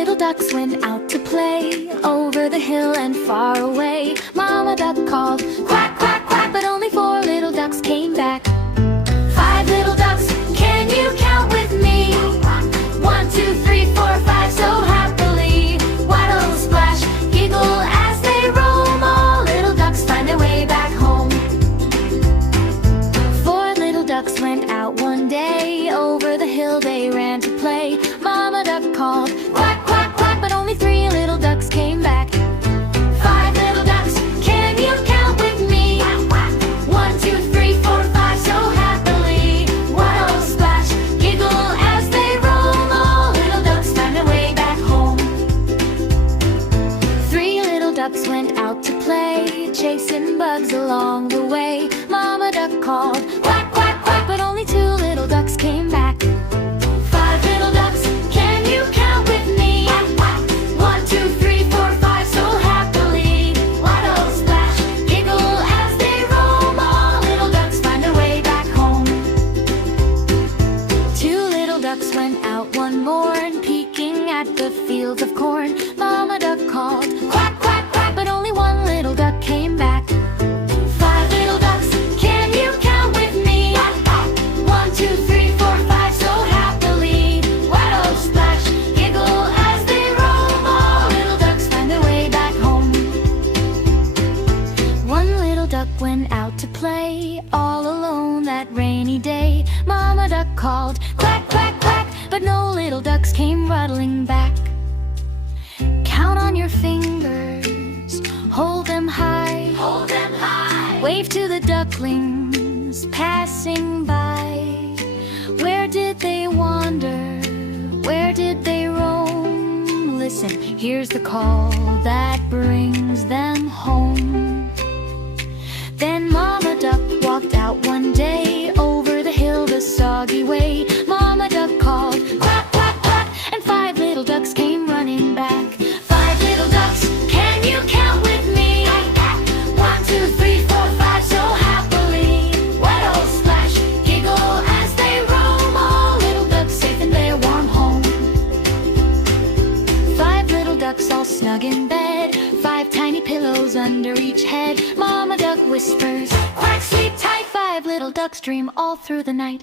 little ducks went out to play, over the hill and far away. Mama duck called, quack, quack, quack, but only 4 little ducks came back. 5 little ducks, can you count with me? 1, 2, 3, 4, 5, so happily. Waddle, splash, giggle as they roam. All little ducks find their way back home. 4 little ducks went out one day, over the hill they ran to play. Mama duck called, quack, quack, quack, but only 3 little ducks came back. 5 little ducks, can you count with me? 1, 2, 3, 4, 5, so happily. Waddle, splash, giggle as they roam. All little ducks find their way back home. 3 little ducks went out to play, chasing bugs along the way. Mama duck called, quack, quack, quack, but only 2 little ducks came back. 5 little ducks, can you count with me? 1, 2, 3, 4, 5, so happily. Waddle, splash, giggle as they roam. All little ducks find their way back home. 2 little ducks went out one morn, peeking at the fields of corn. Mama duck called, quack, quack, quack, but only 1 little duck came back. 5 little ducks, can you count with me? 1, 2, 3, 4, 5, so happily. Waddle, splash, giggle as they roam. All little ducks find their way back home. 1 little duck went out to play, all alone that rainy day. Mama duck called, quack, quack, quack, but no little ducks came waddling back. Count on your fingers, hold them high, hold them high. Wave to the ducklings passing by. Where did they wander? Where did they roam? Listen, here's the call that brings them home. Then Mama duck walked out one day, over the hill the soggy way. Mama duck called, quack, quack, quack, and 5 little ducks came running back. 5 little ducks, can you count with me? 1, 2, 3, 4, 5, so happily. Waddle, splash, giggle as they roam. All little ducks safe in their warm home. 5 little ducks all snug in bed, 5 tiny pillows under each head. Mama duck whispers, quack, sleep tight. 5 little ducks dream all through the night.